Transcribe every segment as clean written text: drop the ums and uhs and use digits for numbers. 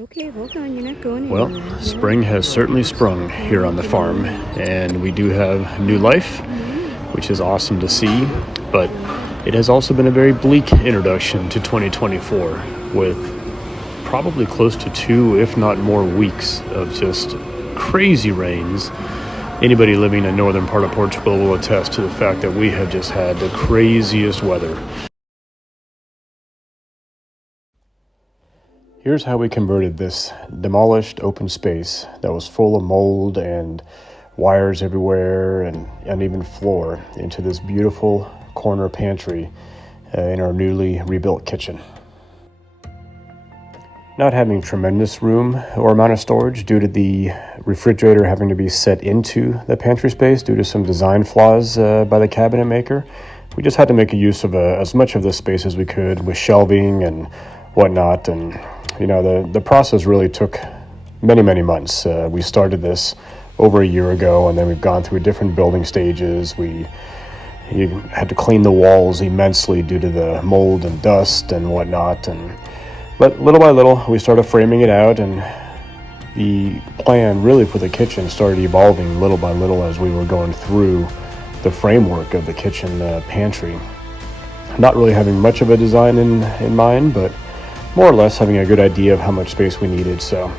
Okay, hold on, you're not going Well, anywhere. spring has certainly sprung here on the farm, and we do have new life, which is awesome to see, but it has also been a very bleak introduction to 2024, with probably close to 2, if not more, weeks of just crazy rains. Anybody living in the northern part of Portugal will attest to the fact that we have just had the craziest weather. Here's how we converted this demolished open space that was full of mold and wires everywhere and uneven floor into this beautiful corner pantry in our newly rebuilt kitchen. Not having tremendous room or amount of storage due to the refrigerator having to be set into the pantry space due to some design flaws by the cabinet maker, we just had to make use of as much of this space as we could with shelving and whatnot. And the process really took many months. We started this over a year ago, and then we've gone through different building stages. You had to clean the walls immensely due to the mold and dust and whatnot. But little by little, we started framing it out, and the plan really for the kitchen started evolving little by little as we were going through the framework of the kitchen pantry. Not really having much of a design in mind, but more or less having a good idea of how much space we needed. So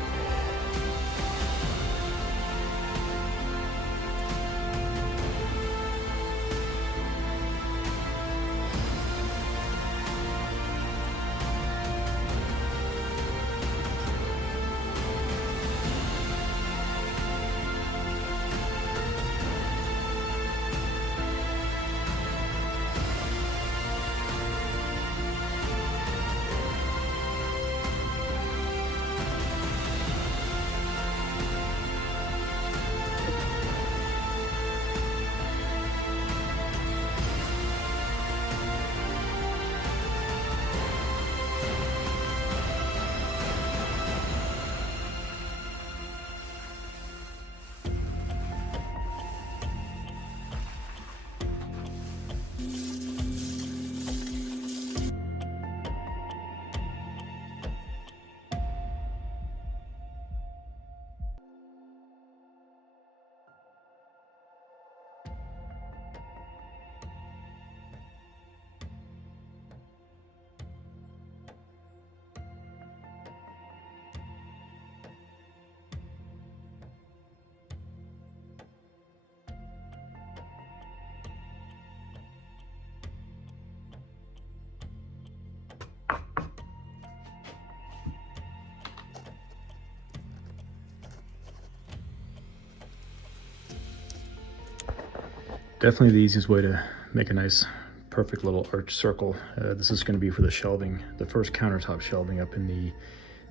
definitely the easiest way to make a nice, perfect little arch circle. This is going to be for the shelving, the first countertop shelving up in the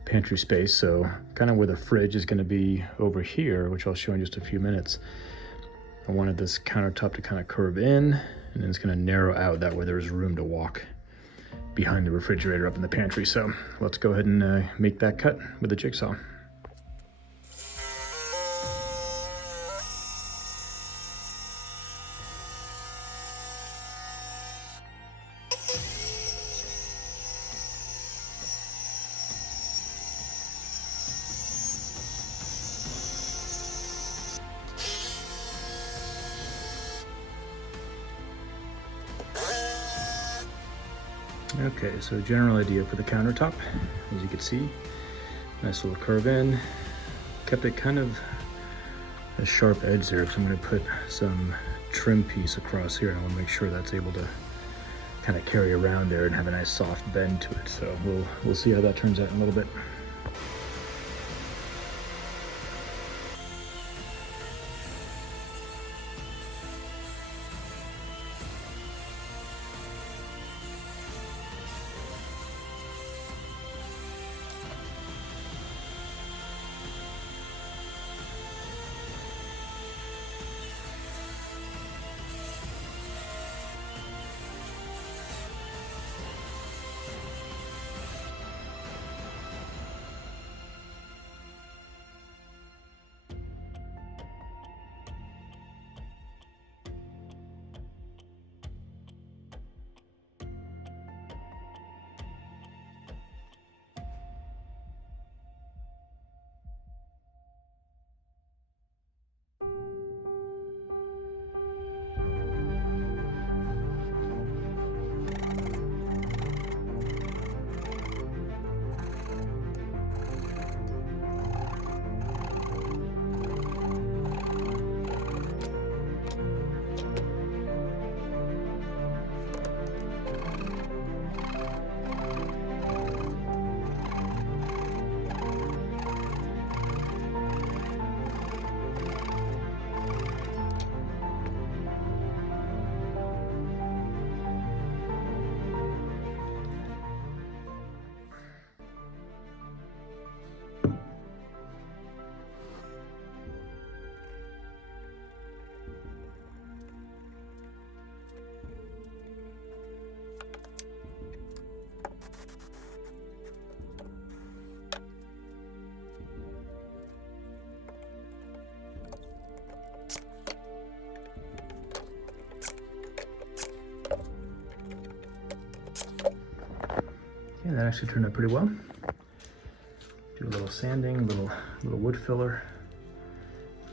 pantry space. So kind of where the fridge is going to be over here, which I'll show in just a few minutes. I wanted this countertop to kind of curve in, and then it's going to narrow out. That way there's room to walk behind the refrigerator up in the pantry. So let's go ahead and make that cut with the jigsaw. Okay, so general idea for the countertop, as you can see, nice little curve in. Kept it kind of a sharp edge there, so I'm going to put some trim piece across here. I want to make sure that's able to kind of carry around there and have a nice soft bend to it. So we'll see how that turns out in a little bit. actually turned out pretty well. Do a little sanding, a little wood filler,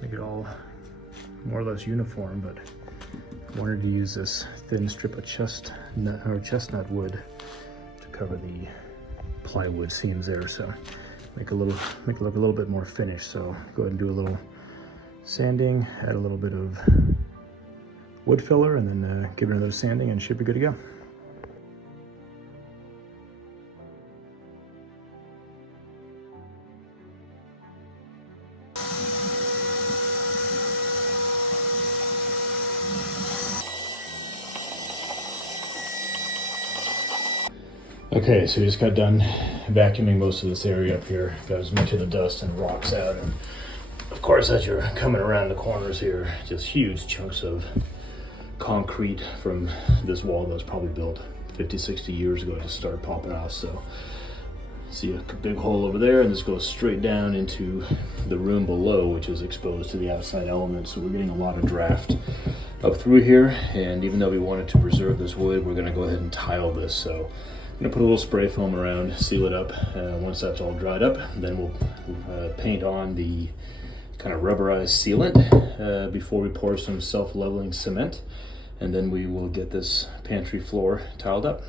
make it all more or less uniform, but I wanted to use this thin strip of chestnut wood to cover the plywood seams there, so make it look a little bit more finished. So go ahead and do a little sanding, add a little bit of wood filler, and then give it another sanding and it should be good to go. Okay, so we just got done vacuuming most of this area up here. Got as much of the dust and rocks out, and of course as you're coming around the corners here, just huge chunks of concrete from this wall that was probably built 50-60 years ago just started popping off. So see a big hole over there, and this goes straight down into the room below, which is exposed to the outside elements. So we're getting a lot of draft up through here, and even though we wanted to preserve this wood, we're going to go ahead and tile this. So I'm going to put a little spray foam around, seal it up. Once that's all dried up, then we'll paint on the kind of rubberized sealant before we pour some self-leveling cement, and then we will get this pantry floor tiled up.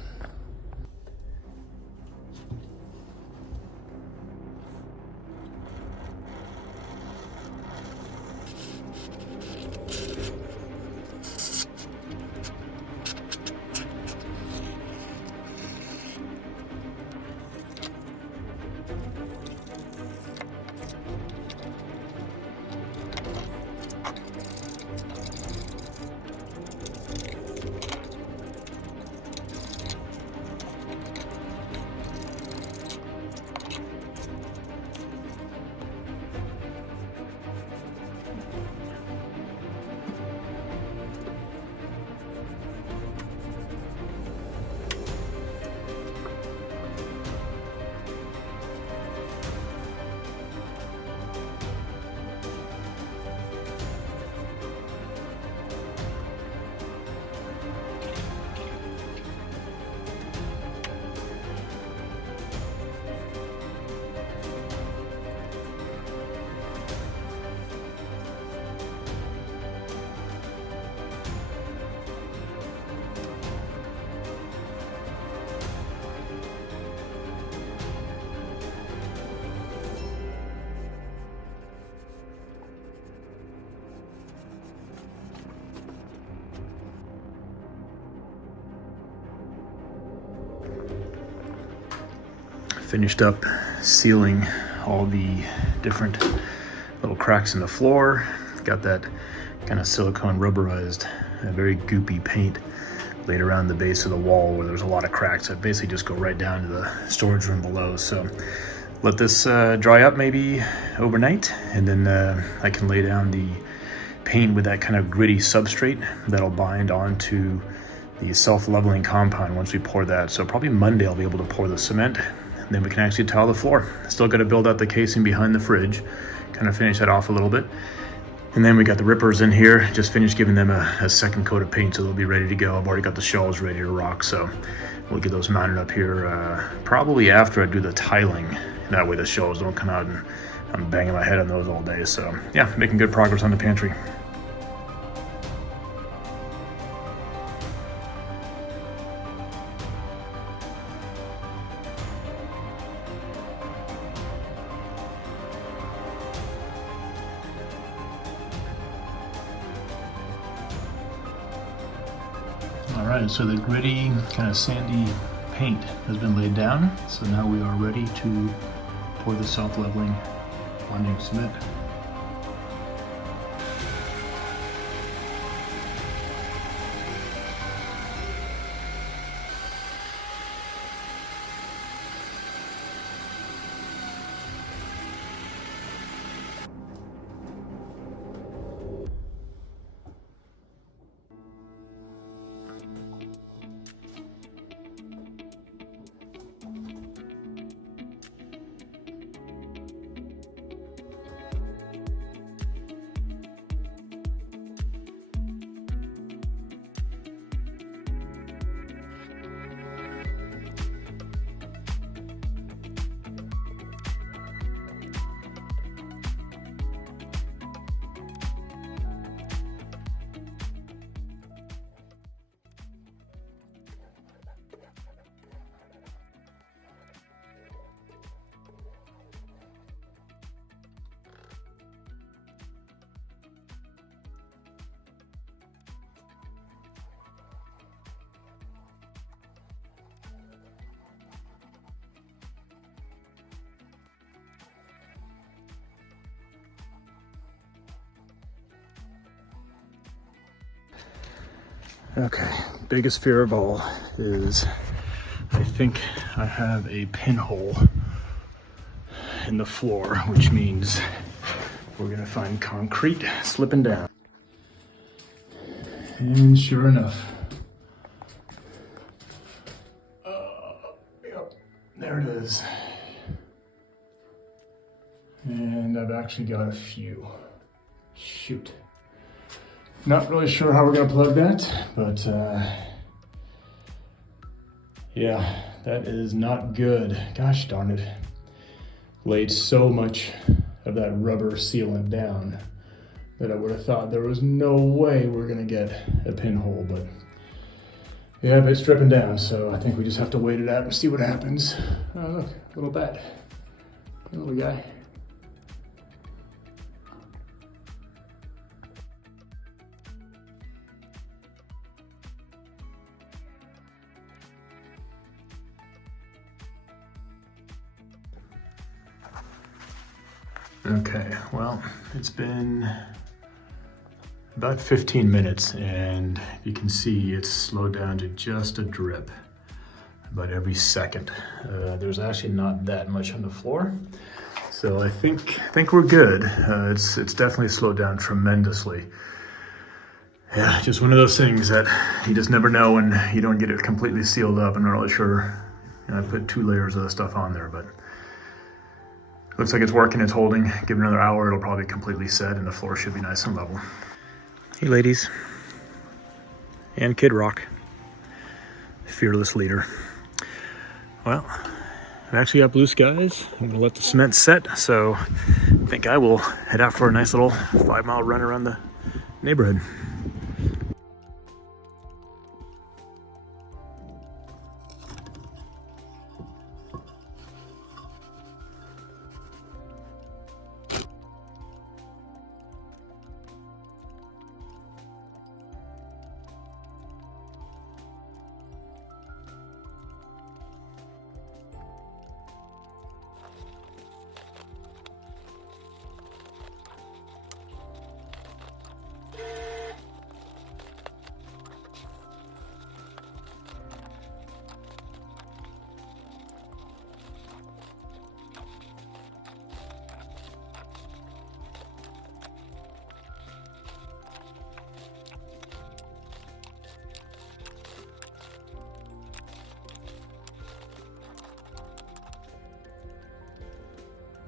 Finished up sealing all the different little cracks in the floor. Got that kind of silicone rubberized, very goopy paint laid around the base of the wall where there's a lot of cracks that basically just go right down to the storage room below. So let this dry up maybe overnight, and then I can lay down the paint with that kind of gritty substrate that'll bind onto the self-leveling compound once we pour that. So probably Monday I'll be able to pour the cement, and then we can actually tile the floor. Still got to build out the casing behind the fridge, kind of finish that off a little bit. And then we got the rippers in here, just finished giving them a second coat of paint so they'll be ready to go. I've already got the shelves ready to rock, so we'll get those mounted up here probably after I do the tiling. That way the shelves don't come out and I'm banging my head on those all day. So yeah, making good progress on the pantry. Alright, so the gritty, kind of sandy paint has been laid down, so now we are ready to pour the self-leveling bonding cement. Okay, biggest fear of all is I think I have a pinhole in the floor, which means we're gonna find concrete slipping down. And sure enough, yep, there it is. And I've actually got a few. Shoot. Not really sure how we're gonna plug that, but yeah, that is not good. Gosh darn it. Laid so much of that rubber sealant down that I would have thought there was no way we're gonna get a pinhole, but yeah, it's dripping down, so I think we just have to wait it out and see what happens. Oh look, little bat, little guy. Okay, well, it's been about 15 minutes and you can see it's slowed down to just a drip about every second. There's actually not that much on the floor. So I think we're good. It's definitely slowed down tremendously. Yeah, just one of those things that you just never know when you don't get it completely sealed up. I'm not really sure. You know, I put 2 layers of the stuff on there, but looks like it's working, it's holding. Give it another hour, it'll probably completely set and the floor should be nice and level. Hey ladies, and Kid Rock, fearless leader. Well, I've actually got blue skies. I'm gonna let the cement set, so I think I will head out for a nice little 5-mile run around the neighborhood.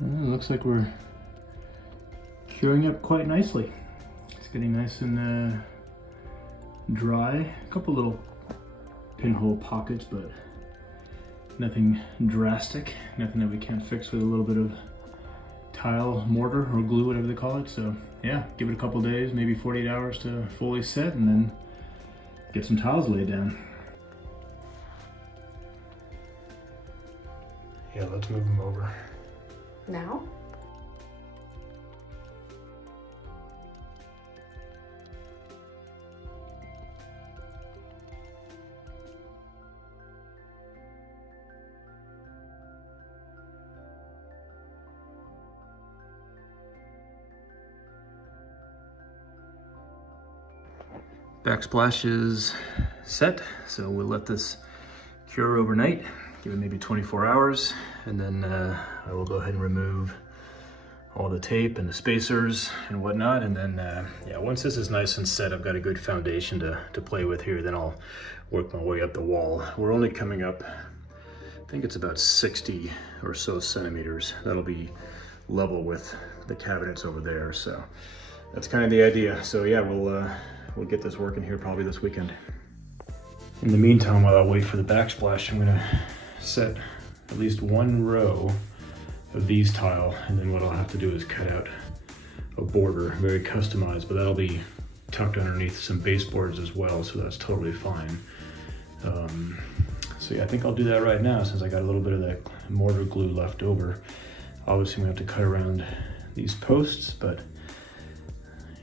Looks like we're curing up quite nicely. It's getting nice and dry. A couple little pinhole pockets, but nothing drastic. Nothing that we can't fix with a little bit of tile mortar or glue, whatever they call it. So yeah, give it a couple days, maybe 48 hours to fully set, and then get some tiles laid down. Yeah, let's move them over. Now? Backsplash is set, so we'll let this cure overnight. Give it maybe 24 hours, and then I will go ahead and remove all the tape and the spacers and whatnot. And then, yeah, once this is nice and set, I've got a good foundation to play with here, then I'll work my way up the wall. We're only coming up, I think it's about 60 or so centimeters. That'll be level with the cabinets over there. So that's kind of the idea. So yeah, we'll get this working here probably this weekend. In the meantime, while I wait for the backsplash, I'm gonna set at least 1 row of these tile, and then what I'll have to do is cut out a border, very customized, but that'll be tucked underneath some baseboards as well, so that's totally fine. So yeah, I think I'll do that right now since I got a little bit of that mortar glue left over. Obviously, we have to cut around these posts, but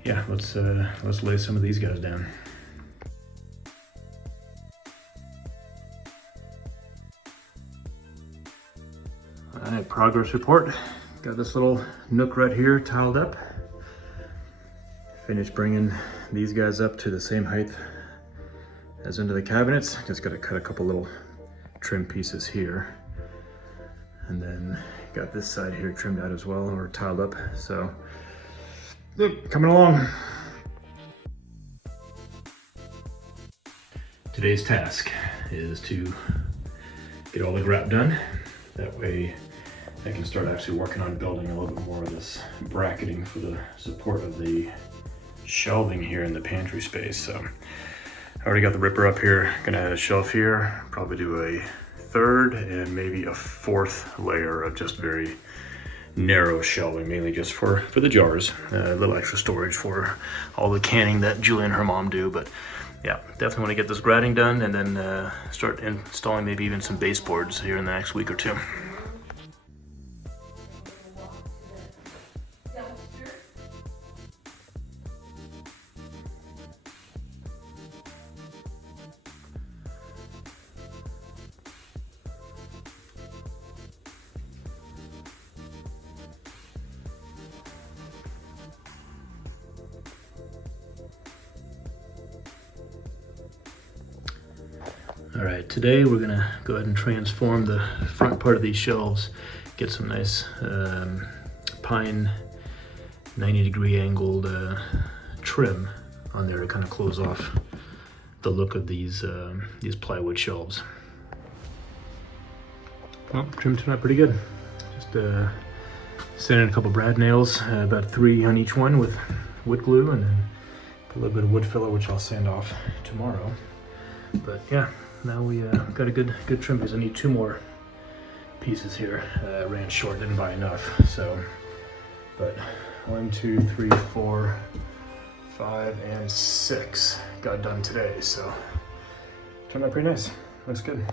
yeah, let's lay some of these guys down. All right, progress report. Got this little nook right here tiled up. Finished bringing these guys up to the same height as into the cabinets. Just got to cut a couple little trim pieces here. And then got this side here trimmed out as well, or tiled up. So, coming along. Today's task is to get all the grout done. That way I can start actually working on building a little bit more of this bracketing for the support of the shelving here in the pantry space. So I already got the ripper up here. Gonna add a shelf here, probably do a third and maybe a fourth layer of just very narrow shelving, mainly just for the jars. A little extra storage for all the canning that Julie and her mom do. But yeah, definitely want to get this gratting done and then start installing maybe even some baseboards here in the next week or two. All right, today we're gonna go ahead and transform the front part of these shelves, get some nice pine 90-degree angled trim on there to kind of close off the look of these plywood shelves. Well, trim turned out pretty good. Just sent in a couple brad nails, about 3 on each one with wood glue, and then put a little bit of wood filler, which I'll sand off tomorrow. But yeah, now we got a good trim piece. I need 2 more pieces here. Ran short, didn't buy enough. So, but 1, 2, 3, 4, 5, and 6 got done today. So turned out pretty nice. Looks good.